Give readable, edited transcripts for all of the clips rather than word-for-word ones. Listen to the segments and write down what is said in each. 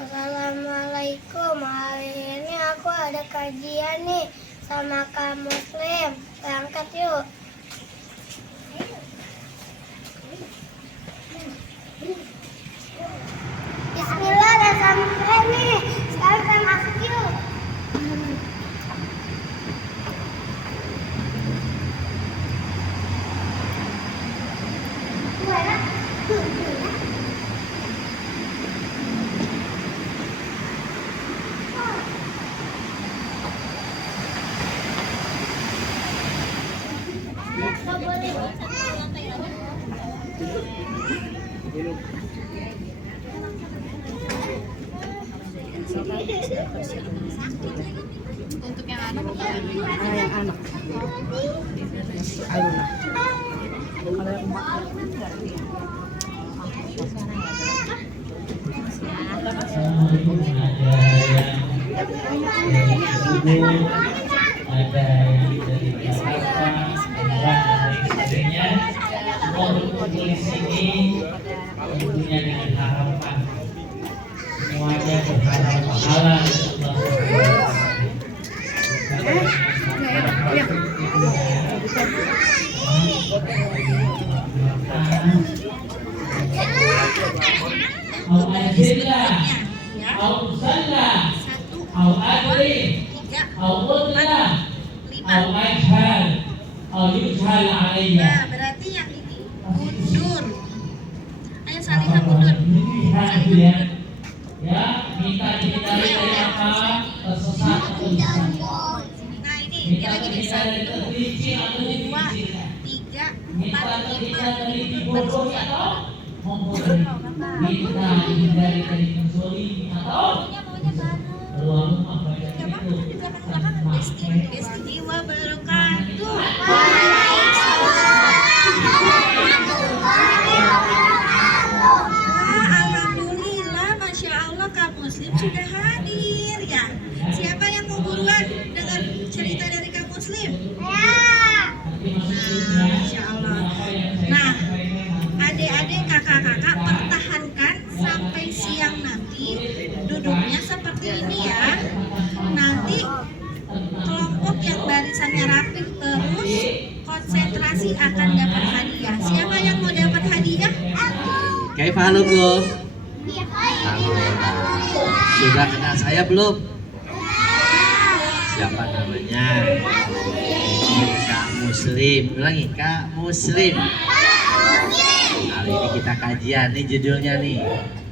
Assalamualaikum. Hari ini aku ada kajian nih sama Kak Muslim. Berangkat yuk. Bismillah, udah sampai nih. Sekarang kita masuk yuk. Untuk yang anak atau yang anak Aluna. Kalau yang emak ada dari Jakarta, dan sebagainya. Semua berkumpul di sini tentunya dengan harapan semuanya berharap pahala Nah, berarti yang ini mundur. Ayo Salihah mundur. ya, minta dihindari dari apa tersesat atau disesat. Nah ini dia lagi di 1, 2, 3, 4, 5 bersuara. Minta dihindari dari menzolimi atau keluar rumah baca itu. Besti wabarakatuh. Alhamdulillah, Masya Allah, Kak Muslim sudah hadir ya. Siapa yang mau buruan dengar cerita dari Kak Muslim? Nah, Masya Allah. Nah, adik-adik, kakak-kakak, pertahankan sampai siang nanti. Duduknya seperti ini ya. Nanti kelompok yang barisannya rapih terus konsentrasi akan dapat hadiah. Siapa yang mau dapat hadiah? Kayak halukum. Sudah kenal saya belum? Siapa namanya? Ini Kak Muslim. Ulangi, Kak Muslim. Hari ini kita kajian nih, judulnya nih.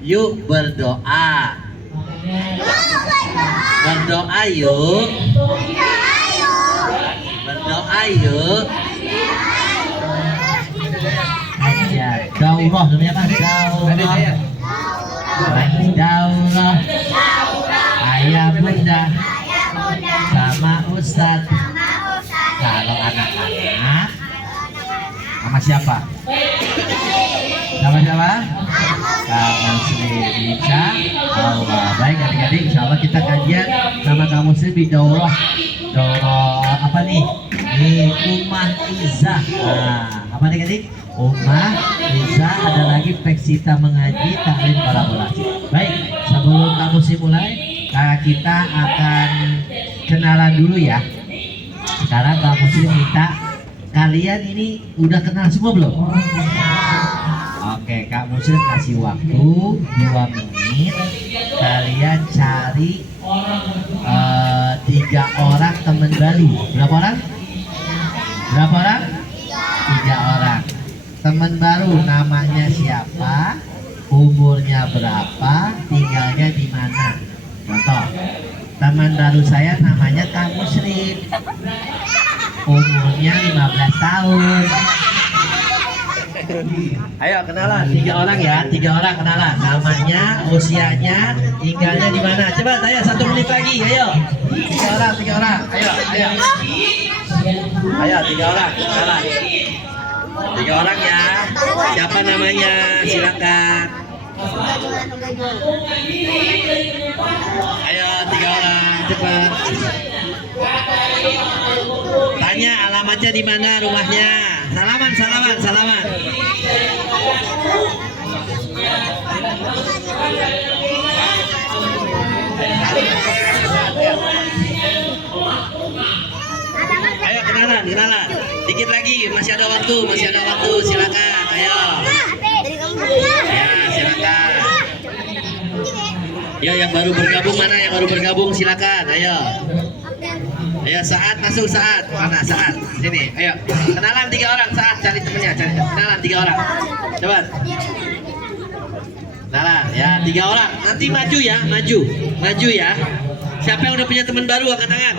Yuk berdoa. Berdoa yuk. Berdoa yuk. Ya, daurah namanya apa? Daurah. Daurah. Ayah bunda sama ustad. Kalau anak-anak sama siapa? Sama siapa? Kamu sendiri bisa. Baik adik-adik, insya Allah kita kajian sama kamu sendiri di daurah. Daurah apa nih? Ini Ummah Izzah. Nah, apa adik-adik? Ummah Izzah, ada lagi Peksita mengaji taklim kolaborasi. Baik, sebelum kamu mulai, kita akan kenalan dulu ya. Sekarang kamu minta kalian ini udah kenal semua belum? Oke, Kak Muslim kasih waktu 2 menit. Kalian cari 3 orang teman baru. Berapa orang? Berapa orang? 3 orang. Teman baru namanya siapa? Umurnya berapa? Tinggalnya di mana? Contoh, teman baru saya namanya Kak Muslim. Umurnya 15 tahun. Ayo kenalan, 3 orang ya, 3 orang kenalan. Namanya, usianya, tinggalnya di mana? Coba tanya 1 menit lagi, ayo. 3 orang, 3 orang. Ayo, ayo. Ayo 3 orang kenalan. 3 orang ya. Siapa namanya? Silakan. Ayo 3 orang, cepat. Tanya alamatnya di mana rumahnya. Salaman, salaman, salaman. Ayo kenalan. Dikit lagi, masih ada waktu, silakan. Ayo. Ya, silakan. Ya, yang baru bergabung mana? Yang baru bergabung silakan. Ayo. Ayo, Saat masuk, Saat. Mana Saat? Sini. Ayo. Kenalan 3 orang, Saat cari temennya, kenalan 3 orang. Coba. Kenalan ya 3 orang. Nanti maju ya, maju ya. Siapa yang udah punya teman baru angkat tangan?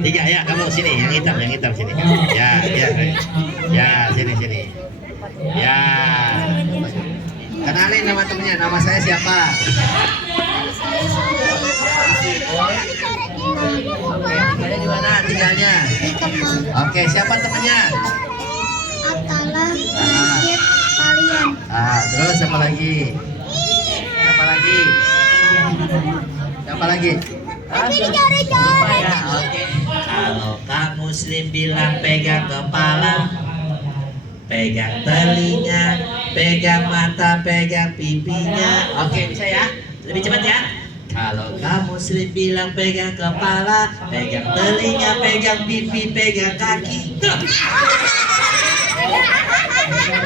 3 ya, kamu sini, yang hitam sini. Ya, sini. Ya. Kenalin nama temennya, nama saya siapa? Oke, tinggalnya di mana tinggalnya? Oke, siapa temennya? Atala, Sigit, kalian. Terus siapa lagi? Ya, oke. Kalau kamu muslim bilang pegang kepala, pegang telinga, pegang mata, pegang pipinya. Oke, bisa ya? Lebih cepat ya. Kalau kamu muslim bilang pegang kepala, pegang telinga, pegang pipi, pegang kaki. Tuh.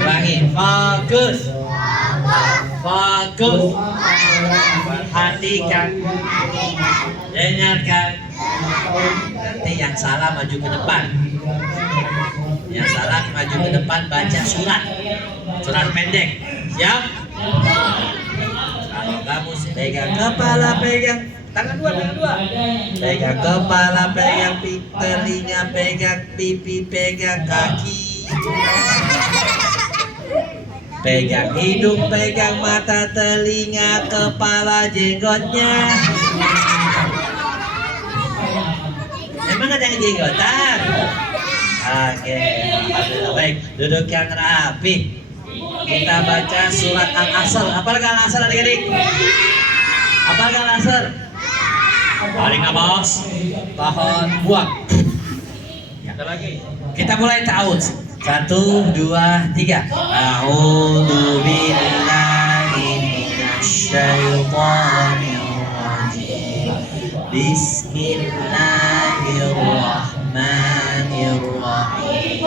Ulangi, fokus. Perhatikan. Dengarkan. Nanti yang salah maju ke depan. Yang salah maju ke depan baca surat pendek. Siap? Kalau kamu pegang kepala, pegang tangan dua. Pegang kepala, pegang telinga, pegang pipi, pegang kaki. Pegang hidung, pegang mata, telinga, kepala, jenggotnya. Emang ada yang jenggotan? Oke, alhamdulillah. Baik, duduk yang rapi. Kita baca surat Al-Asr. Apalagi Al-Asr adik-adik? Apalagi Al-Asr? Tarik nafas, tahan, buang. Ada lagi. Kita mulai ta'awudz. 1, 2, 3. A'udzu billahi minasy syaithanir rajim. Bismillahirrahmanirrahim.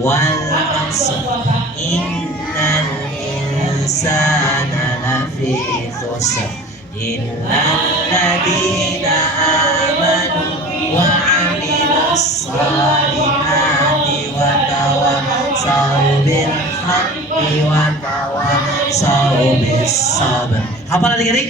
Wal 'asr innal insana lafi khusr illal ladzina amanu wa 'amilus shalihati wa tawassaw bil haqqi wa tawassaw bis sabr. Hafal adik-adik?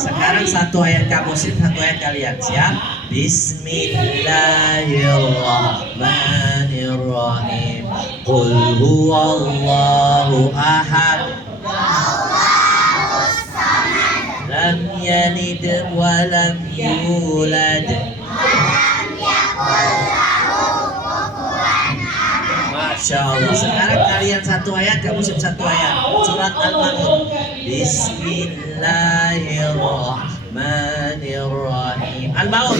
Sekarang 1 ayat kamu muslim, 1 ayat kalian. Siap? Bismillahirrahmanirrahim. Qul huwallahu ahad. Lam yalid wa lam yulad. Masya Allah. Sekarang kalian 1 ayat, kamu muslim 1 ayat. Surat Al-Maun. Bismillahirrahmanirrahim. Al-Maun.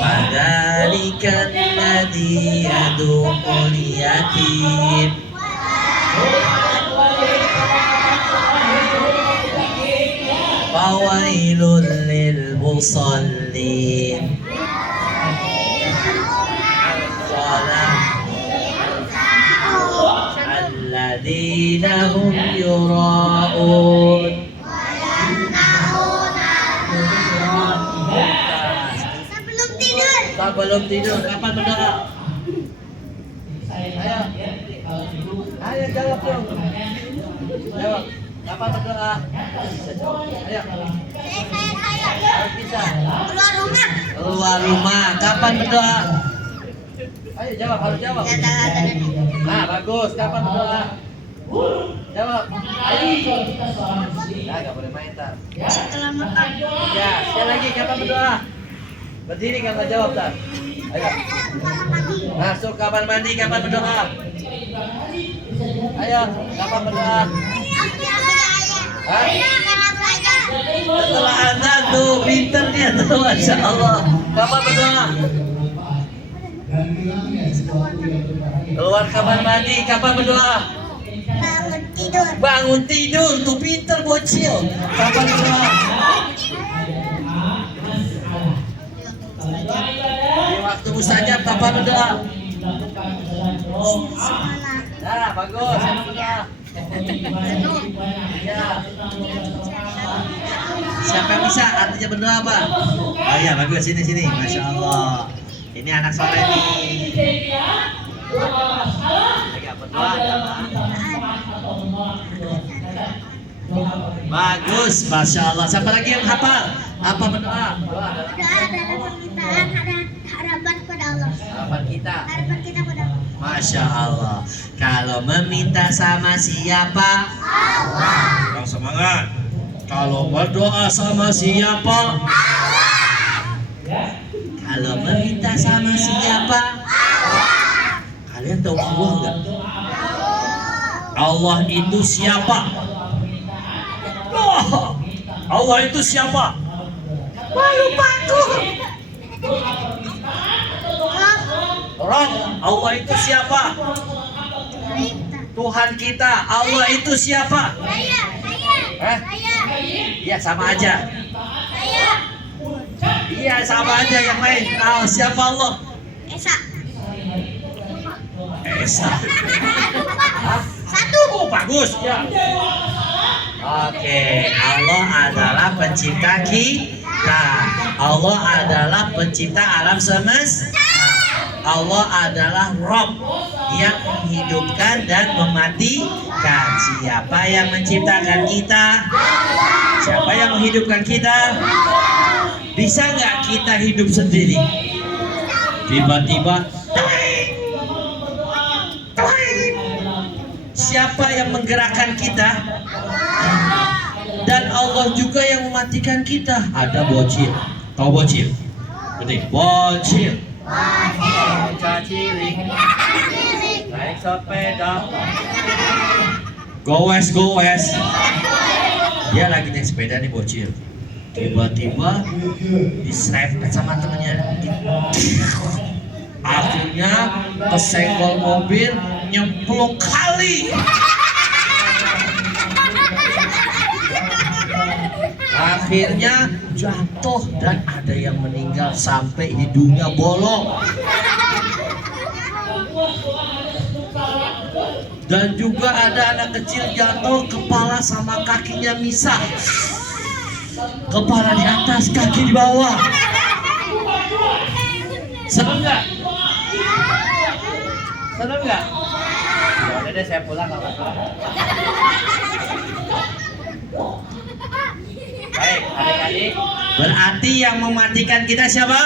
Fadzalikal ladzi yad'ul yatim. Fawailul lil musallin. Alladzina hum yura'un. Sebelum tidur, kapan berdoa? Ayo jawab dong. Jawab. Kapan berdoa? Ayo. Harus bisa. Keluar rumah. Kapan berdoa? Ayo jawab, harus jawab. Nah, bagus. Kapan berdoa? Jawab. Ayo. Nah, nggak boleh main tar. Setelah makan. Ya, sekali lagi kapan berdoa? Berdiri kan jawab tar. Ayo. Masuk kamar mandi, kapan berdoa? Ayo, kapan berdoa? Hah? Setelah azan tuh, pinternya tuh, Masya Allah. Kapan berdoa? Keluar kamar mandi, kapan berdoa? tidur. Bangun tidur, tuh pinter bocil. Kapan berdoa? Di waktu mustajab kapan berdoa? Nah, bagus. Siapa berdoa? Ya. Siapa yang bisa? Artinya berdoa apa? Oh iya, bagus. Sini. Masya Allah. Ini anak soleh nih. Agak berdoa apa? Bagus, Masya Allah. Siapa lagi yang hafal? Apa berdoa? Doa adalah permintaan harapan pada Allah. Harapan kita. Harapan kita pada Allah. Masya Allah. Kalau meminta sama siapa? Allah. Yang semangat. Kalau berdoa sama siapa? Allah. Kalau meminta sama siapa? Allah. Kalian tahu Allah nggak? Allah itu siapa? Oh, Allah itu siapa? Lupa aku. Rob, Allah itu siapa? Tuhan kita. Allah itu siapa? Saya. Iya sama aja. Iya sama aja yang lain. Siapa Allah? Esa. Esa. Satu. Oh bagus ya. Oke, Allah adalah pencipta kita. Allah adalah pencipta alam semesta. Allah adalah Rob yang menghidupkan dan mematikan. Siapa yang menciptakan kita? Siapa yang menghidupkan kita? Bisa nggak kita hidup sendiri? Tiba-tiba siapa yang menggerakkan kita? Dan Allah juga yang mematikan kita. Ada bocil. Tahu bocil? Betul. Bocil. Caciling. Naik sepeda. Gowes. Dia lagi naik sepeda nih bocil. Tiba-tiba diserempet sama temennya. Akhirnya kesenggol mobil nyemplung kali. Akhirnya jatuh dan ada yang meninggal sampai hidungnya bolong. Dan juga ada anak kecil jatuh, kepala sama kakinya misah. Kepala di atas, kaki di bawah. Seneng nggak? Seneng nggak? Ya udah deh, saya pulang nggak masalah. Baik, adik-adik. Berarti yang mematikan kita siapa?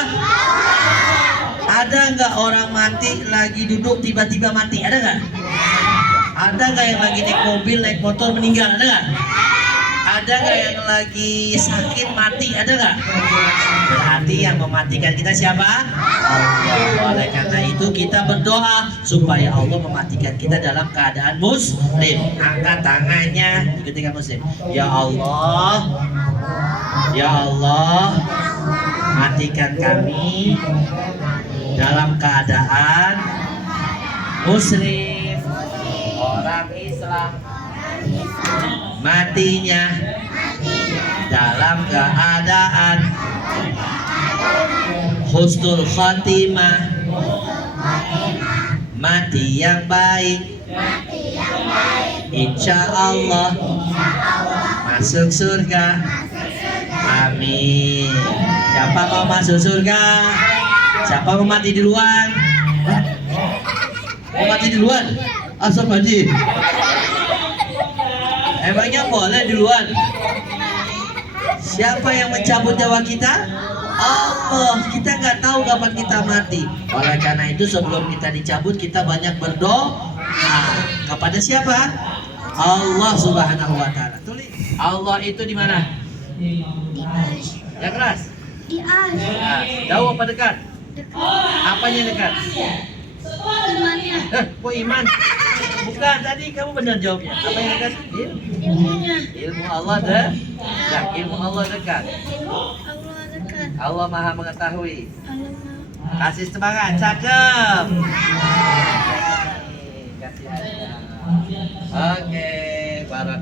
Ada nggak orang mati lagi duduk tiba-tiba mati? Ada nggak? Ada nggak yang lagi naik mobil, naik motor meninggal? Ada nggak? Ada nggak yang lagi sakit mati? Ada nggak? Berarti yang mematikan kita siapa? Allah. Oleh karena itu kita berdoa supaya Allah mematikan kita dalam keadaan muslim. Angkat tangannya ketika muslim. Ya Allah, ya Allah, matikan kami dalam keadaan muslim. Orang Islam matinya dalam keadaan husnul khatimah, mati yang baik, insya Allah masuk surga. Amin. Siapa mau masuk surga? Siapa mau mati duluan? Mau mati duluan? Asal mati. Emangnya boleh duluan? Siapa yang mencabut nyawa kita? Allah. Kita nggak tahu kapan kita mati. Oleh karena itu sebelum kita dicabut kita banyak berdoa kepada siapa? Allah Subhanahu Wa Taala. Tulis. Allah itu di mana? Yang keras. Di atas. Jauh apa dekat? Apanya dekat? Imannya. Kok iman? Bukan, tadi kamu benar jawabnya. Apa yang dekat? Ilmunya. Ilmu Allah dekat. Ya, ilmu Allah dekat. Allah dekat. Allah Maha mengetahui. Allah. Kasih semangat, cakep. Kasih aja. Oke,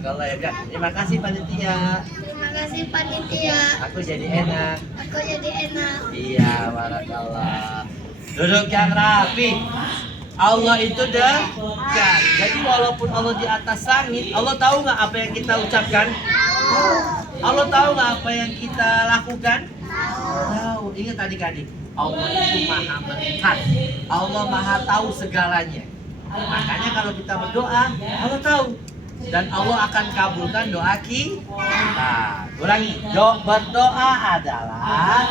Barakallah ya kan. Terima kasih panitia. Terima kasih panitia. Aku jadi enak. Aku jadi enak. Iya, barakallah. Duduk yang rapi. Allah itu dekat. Jadi walaupun Allah di atas langit, Allah tahu nggak apa yang kita ucapkan? Allah tahu nggak apa yang kita lakukan? Tahu. Ingat adik-adik, Allah itu maha melihat. Allah maha tahu segalanya. Makanya kalau kita berdoa, Allah tahu. Dan Allah akan kabulkan doa kita. Ulangi, berdoa adalah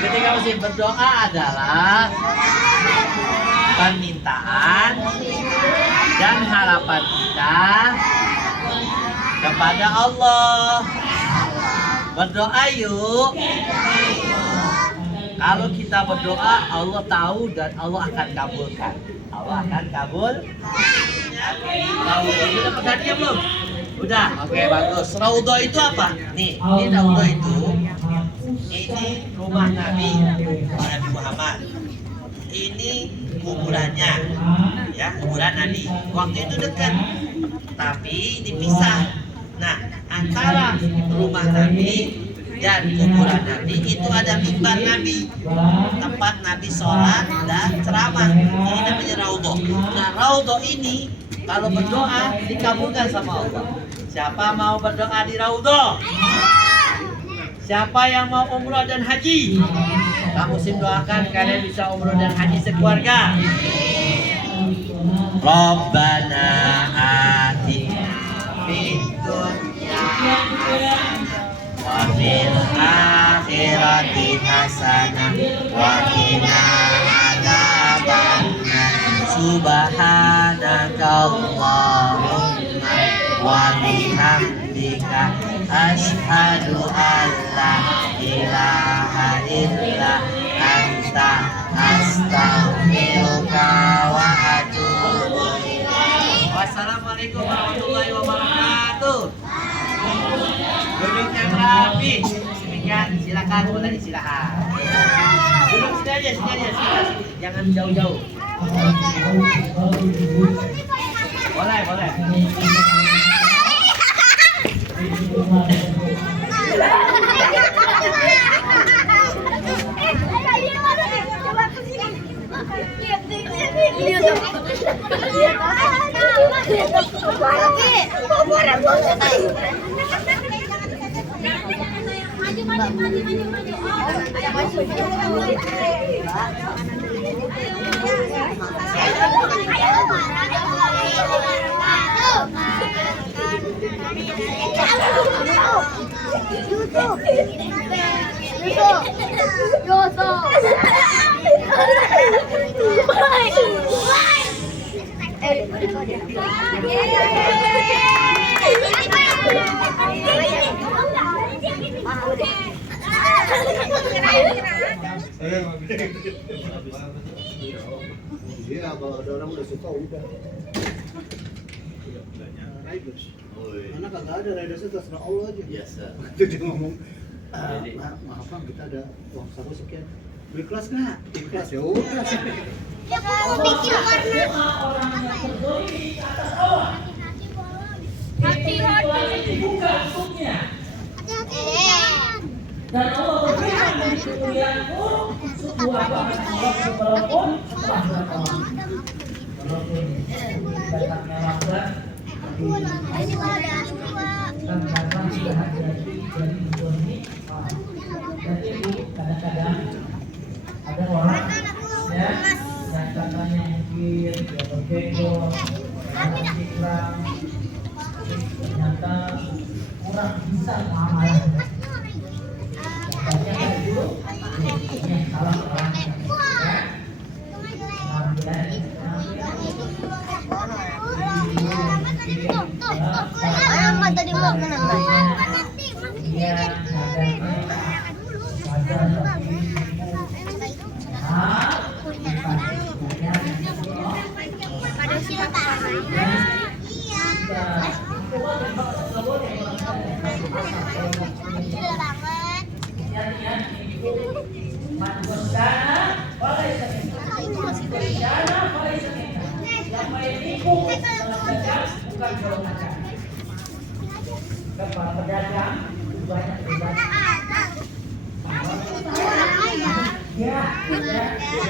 ketika mesti berdoa adalah permintaan dan harapan kita kepada Allah. Berdoa yuk. Kalau kita berdoa, Allah tahu dan Allah akan kabulkan. Allah akan kabul. Raudhah udah perhatian belum? Udah, oke bagus. Raudhah itu apa? Nih, ini Raudhah itu. Ini rumah Nabi Muhammad. Ini kuburannya, ya kuburan Nabi. Waktu itu dekat, tapi dipisah. Nah, antara rumah Nabi dan kuburan Nabi itu ada mimbar Nabi, tempat Nabi sholat dan ceramah. Ini namanya Raudhah. Nah, Raudhah ini kalau berdoa dikabulkan sama Allah. Siapa mau berdoa di Raudhah? Siapa yang mau umroh dan haji? Kak Musim doakan kalian bisa umroh dan haji sekeluarga. Rabbana atina fid dunya wa fil akhirati hasanah wa qina adzabannar. Subhanaka Allahumma wa bihamdika asyhadu an la ilaha illa anta astaghfiruka wa atubu ilaik. Wassalamualaikum warahmatullahi wabarakatuh. Duduk yang rapi. Demikian, silakan boleh istirahat. Duduk sini aja, sini. Jangan jauh-jauh. Boleh. Iya, kalau ada orang udah suka udah. Karena kagak ada riders itu terserah Allah aja. Biasa. Itu dia ngomong, maaf bang kita ada uang saku sekian. Beli kelas nggak? Beli kelas ya udah. Ya mau bikin warna. Hati-hati. Dibuka tutupnya. Hati-hati. Dan Allah berfirman dari kemuliaanmu, sebuah bahkan Allah walaupun setelah bertahun. Walaupun datangnya masa, dan datang sudah hati-hati dari ibu ini. Jadi ibu kadang-kadang ada orang ya yang katanya mungkin dia bergegol, ikram, ternyata kurang bisa mengamalkan. Banyak dulu yang salah orangnya. Apa tadi mau kenapa? Pada siapa? Iya. Kecil banget. Siapa yang ikut bukan golongan para pedagang banyak banyak. Ya,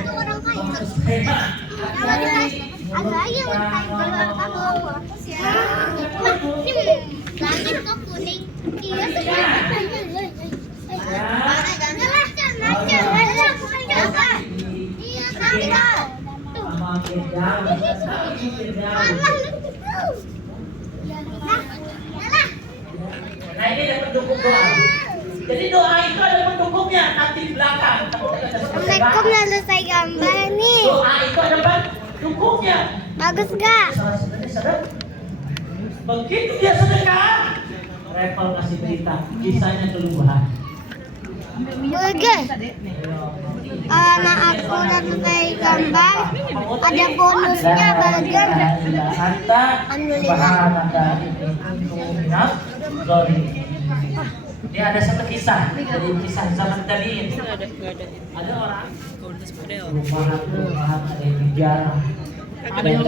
Orang kaya. ya. Ada yang langit kok kuning. Iya Nah ini ada pendukung doa. Jadi doa itu ada pendukungnya nanti di belakang. Assalamualaikum, lalu saya gambar nih. Doa itu ada pendukungnya. Bagus gak? Begitu dia sedekah, Repel kasih berita, kisahnya keluar. Bagus. Anak aku lalu saya gambar. Ada bonusnya burger. Anta subhanaka ini ada satu kisah dari kisah zaman tabi'in. Ada orang rumahan ada yang dijarah, ada yang